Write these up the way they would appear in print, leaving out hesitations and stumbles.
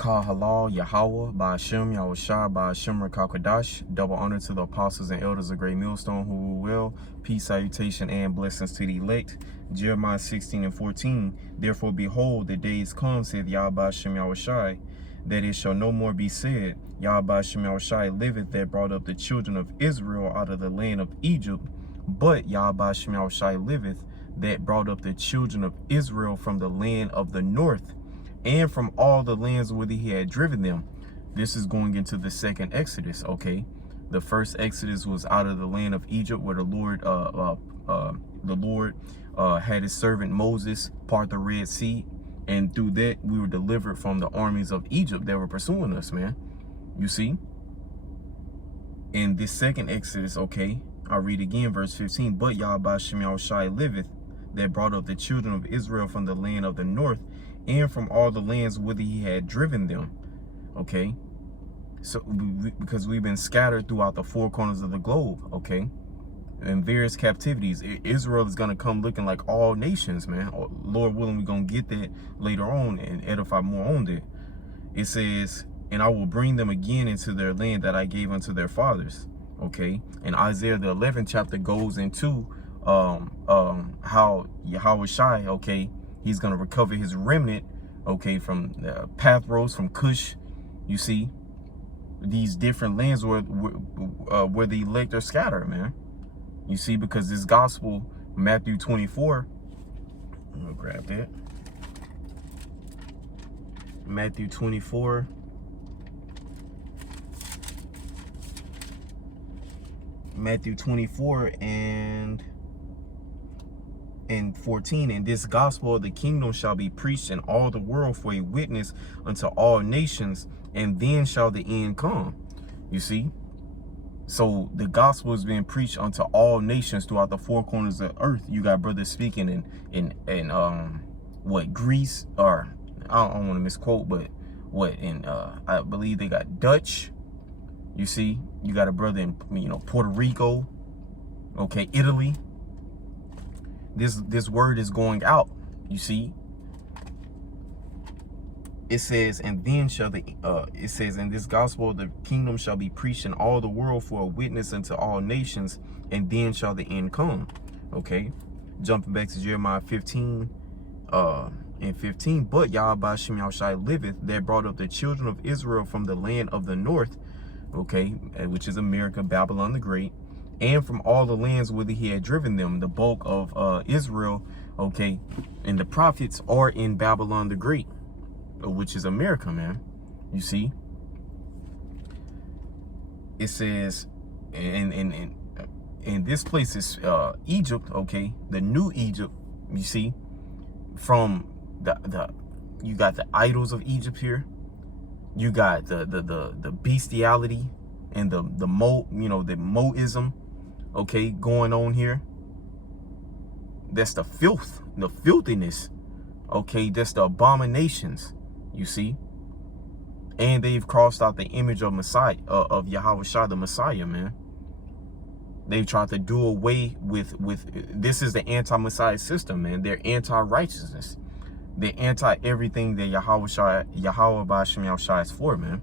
Ka Halal Yahweh, by Hashem Yahushua, by Hashem Rakakadash. Double honor to the apostles and elders of Great Millstone who rule well. Peace, salutation, and blessings to the elect. Jeremiah 16:14. Therefore, behold, the days come, saith Yahweh Hashem Yahushua, that it shall no more be said, Yahweh Hashem Yahushua liveth, that brought up the children of Israel out of the land of Egypt. But Yahweh Hashem Yahushua liveth, that brought up the children of Israel from the land of the north, and from all the lands whither he had driven them. This is going into the second Exodus, okay? The first Exodus was out of the land of Egypt, where the Lord had his servant Moses part the Red Sea, and through that we were delivered from the armies of Egypt that were pursuing us, man. You see? In this second Exodus, okay, I'll read again, verse 15. But Yahweh Hashem Yahushua liveth, that brought up the children of Israel from the land of the north, and from all the lands whither he had driven them. Okay, so because we've been scattered throughout the four corners of the globe, okay, in various captivities. Israel is going to come looking like all nations, man. Lord willing, we're going to get that later on and edify more on that. It says, and I will bring them again into their land that I gave unto their fathers. Okay, and Isaiah the 11th chapter goes into how Yahushua, okay, he's going to recover his remnant, okay, from Pathros, from Cush. You see, these different lands where the elect are scattered, man. You see, because this gospel, Matthew 24, I'm going to grab that. Matthew 24. Matthew 24 and 14, and this gospel of the kingdom shall be preached in all the world for a witness unto all nations, and then shall the end come. You see, so the gospel is being preached unto all nations throughout the four corners of the earth. You got brothers speaking in what, Greece, or I don't want to misquote, but what, in I believe they got Dutch. You see, you got a brother in, you know, Puerto Rico, okay, Italy. This word is going out. You see, it says, and then shall the it says, in this gospel the kingdom shall be preached in all the world for a witness unto all nations, and then shall the end come. Okay, jumping back to Jeremiah 15 and 15. But Yahweh Hashem Yahushua liveth, that brought up the children of Israel from the land of the north, okay, which is America, Babylon the Great, and from all the lands whither he had driven them. The bulk of Israel, okay, and the prophets are in Babylon the Great, which is America, man. You see, it says, and this place is Egypt, okay, the new Egypt. You see, from you got the idols of Egypt here. You got the bestiality and the Moism, okay, going on here. That's the filth, the filthiness, okay, that's the abominations, you see. And they've crossed out the image of Messiah, of Yahushua the Messiah, man. They've tried to do away with this is the anti-Messiah system, man. They're anti-righteousness. They're anti everything that Yahweh Hashem Yahushua is for, man.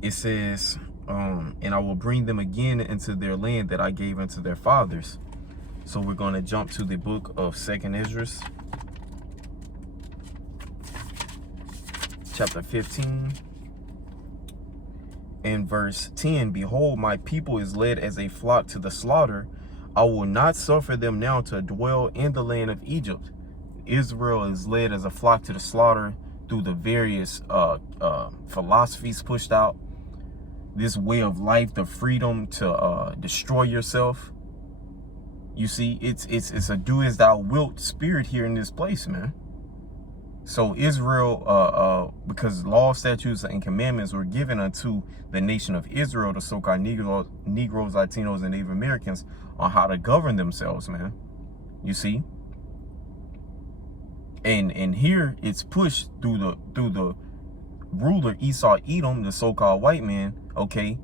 It says, and I will bring them again into their land that I gave unto their fathers. So we're going to jump to the book of 2nd Esdras, chapter 15, and verse 10. Behold, my people is led as a flock to the slaughter. I will not suffer them now to dwell in the land of Egypt. Israel is led as a flock to the slaughter through the various philosophies pushed out. This way of life, the freedom to destroy yourself. You see, it's a do as thou wilt spirit here in this place, man. So Israel, because law, statutes, and commandments were given unto the nation of Israel, the so-called Negroes, Latinos, and Native Americans, on how to govern themselves, man. You see. And here it's pushed through the ruler Esau Edom, the so-called white man, okay,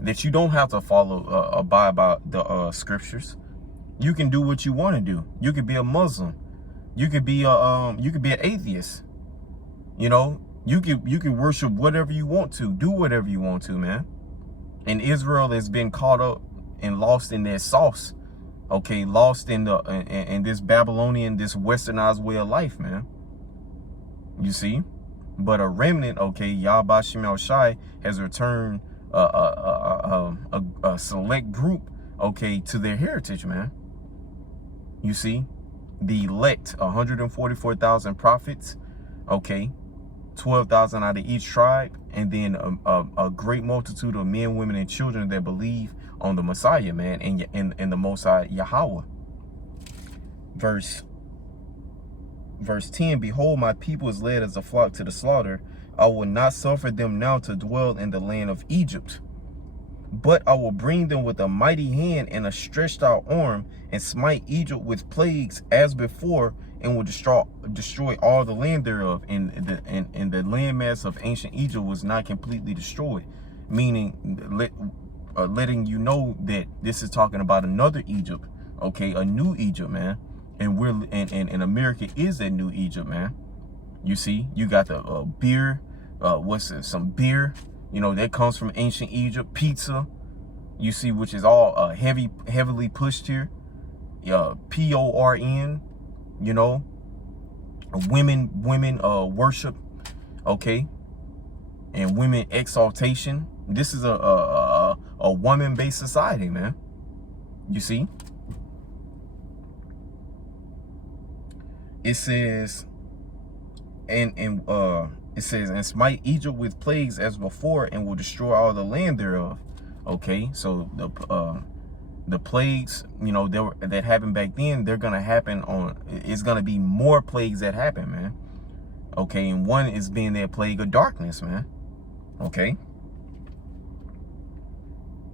that you don't have to follow abide by the scriptures. You can do what you want to do. You could be a Muslim. You could be an atheist. You know, You can worship whatever you want to, do whatever you want to, man. And Israel has been caught up and lost in their sauce. Okay, lost in the in this Babylonian, this westernized way of life, man. You see? But a remnant, okay, Yahweh Shem Shai has returned a select group, okay, to their heritage, man. You see? The elect, 144,000 prophets, okay, 12,000 out of each tribe, and then a great multitude of men, women, and children that believe on the Messiah, man, and the Most High Yahweh. Verse 10, behold, my people is led as a flock to the slaughter. I will not suffer them now to dwell in the land of Egypt, but I will bring them with a mighty hand and a stretched out arm, and smite Egypt with plagues as before, and will destroy all the land thereof. And the landmass of ancient Egypt was not completely destroyed, meaning letting you know that this is talking about another Egypt, okay, a new Egypt, man. And and America is that new Egypt, man. You see, you got the beer, some beer, you know, that comes from ancient Egypt. Pizza, you see, which is all heavily pushed here. PORN, you know, women worship, okay, and women exaltation. This is a woman-based society, man. You see. It says, it says, and smite Egypt with plagues as before, and will destroy all the land thereof. Okay, so the plagues, you know, that happened back then, they're gonna happen it's gonna be more plagues that happen, man. Okay, and one is being that plague of darkness, man. Okay.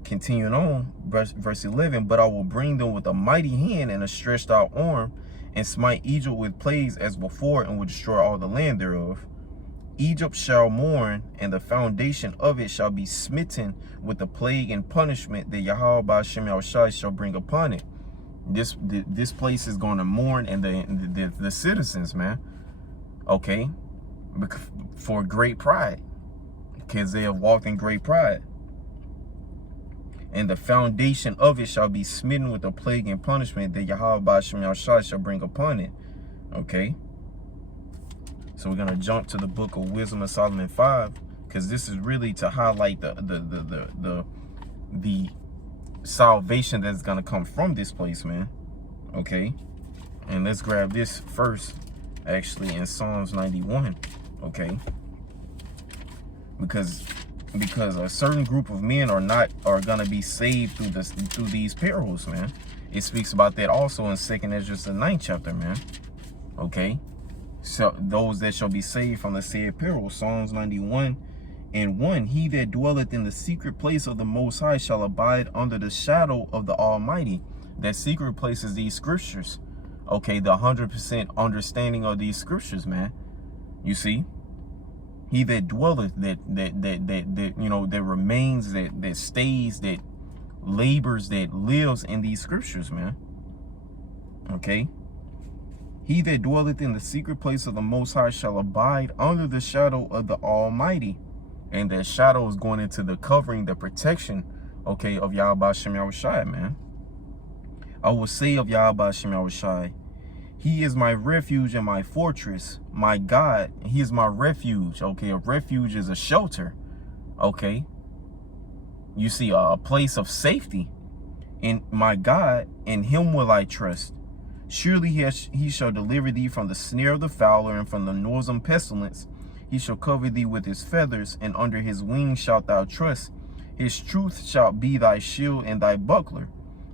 Continuing on, verse 11, but I will bring them with a mighty hand and a stretched out arm, and smite Egypt with plagues as before, and will destroy all the land thereof. Egypt shall mourn, and the foundation of it shall be smitten with the plague and punishment that Yahweh Shem Shai shall bring upon it. This place is going to mourn, and the citizens, man, okay, for great pride, because they have walked in great pride. And the foundation of it shall be smitten with the plague and punishment that Yahweh Shem Shai shall bring upon it. Okay. So we're gonna jump to the book of Wisdom of Solomon 5, because this is really to highlight the salvation that's gonna come from this place, man. Okay. And let's grab this first, actually, in Psalms 91. Okay. Because a certain group of men are gonna be saved through these perils, man. It speaks about that also in 2nd Ezra, the 9th chapter, man. Okay, so those that shall be saved from the said peril. Psalms 91:1. He that dwelleth in the secret place of the Most High shall abide under the shadow of the Almighty. That secret place is these scriptures. Okay, the 100% understanding of these scriptures, man. You see. He that dwelleth, that you know, that remains, that stays, that labors, that lives in these scriptures, man. Okay. He that dwelleth in the secret place of the Most High shall abide under the shadow of the Almighty. And that shadow is going into the covering, the protection, okay, of Yahweh Shem Shai, man. I will say of Yahweh Shem Shai, He is my refuge and my fortress, my God. He is my refuge. Okay, a refuge is a shelter. Okay, you see, a place of safety. In my God, in Him will I trust. Surely he shall deliver thee from the snare of the fowler and from the noisome pestilence. He shall cover thee with his feathers, and under his wings shalt thou trust. His truth shall be thy shield and thy buckler.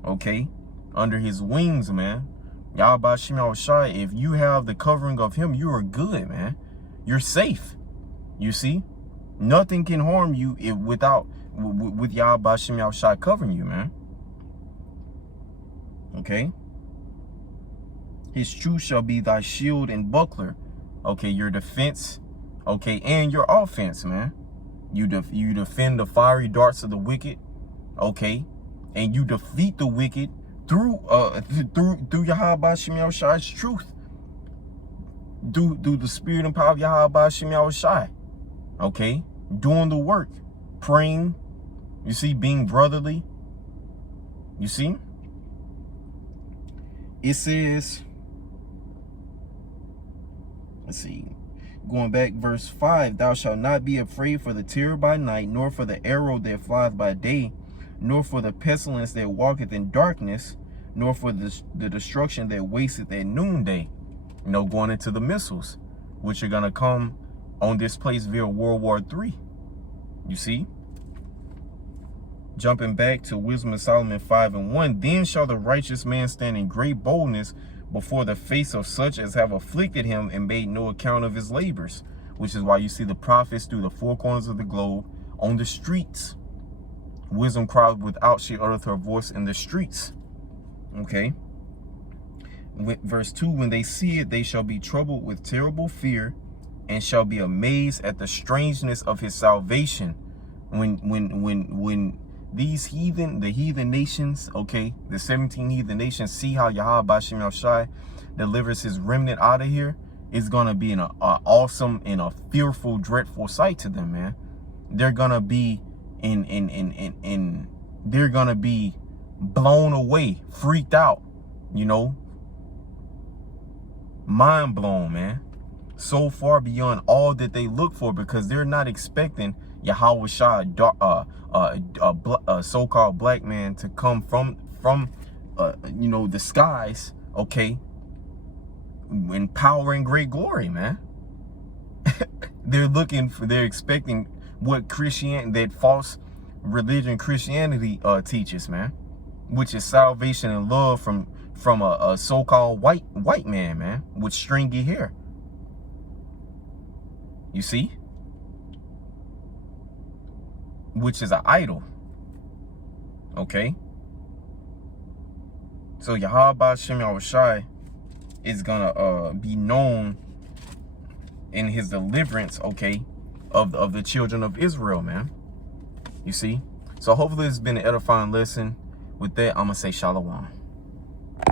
Okay, under his wings, man. Yahweh Shem Shai, if you have the covering of Him, you are good, man. You're safe. You see, nothing can harm you with Yahweh Shem Shai covering you, man. Okay. His truth shall be thy shield and buckler. Okay, your defense. Okay, and your offense, man. You defend the fiery darts of the wicked. Okay, and you defeat the wicked through Yahweh Shem Shai's truth. Through the spirit and power of Yahweh Shem Shai. okay? Doing the work, praying, you see, being brotherly. You see? It says, let's see, going back, verse 5, thou shalt not be afraid for the terror by night, nor for the arrow that flieth by day, nor for the pestilence that walketh in darkness, nor for the destruction that wasteth at noonday. You know, going into the missiles, which are going to come on this place via World War III. You see? Jumping back to Wisdom of Solomon 5:1, then shall the righteous man stand in great boldness before the face of such as have afflicted him and made no account of his labors. Which is why you see the prophets through the four corners of the globe on the streets. Wisdom cried without, she uttereth her voice in the streets. Okay. Verse 2, when they see it, they shall be troubled with terrible fear and shall be amazed at the strangeness of his salvation. When these heathen, the heathen nations, okay, the 17 heathen nations see how Yahweh Bashim Yahushai delivers his remnant out of here, it's gonna be an awesome and a fearful, dreadful sight to them, man. They're gonna be they're gonna be blown away, freaked out, you know, mind blown, man. So far beyond all that they look for, because they're not expecting Yahweh Shah, so-called black man, to come from you know, the skies, okay, in power and great glory, man. They're expecting what Christianity, that false religion Christianity teaches, man, which is salvation and love from a so-called white man, man, with stringy hair. You see? Which is an idol. Okay? So Yahweh Bashim Yahushai is gonna be known in his deliverance, okay, of the children of Israel, man. You see? So hopefully it's been an edifying lesson. With that, I'm gonna say shalom.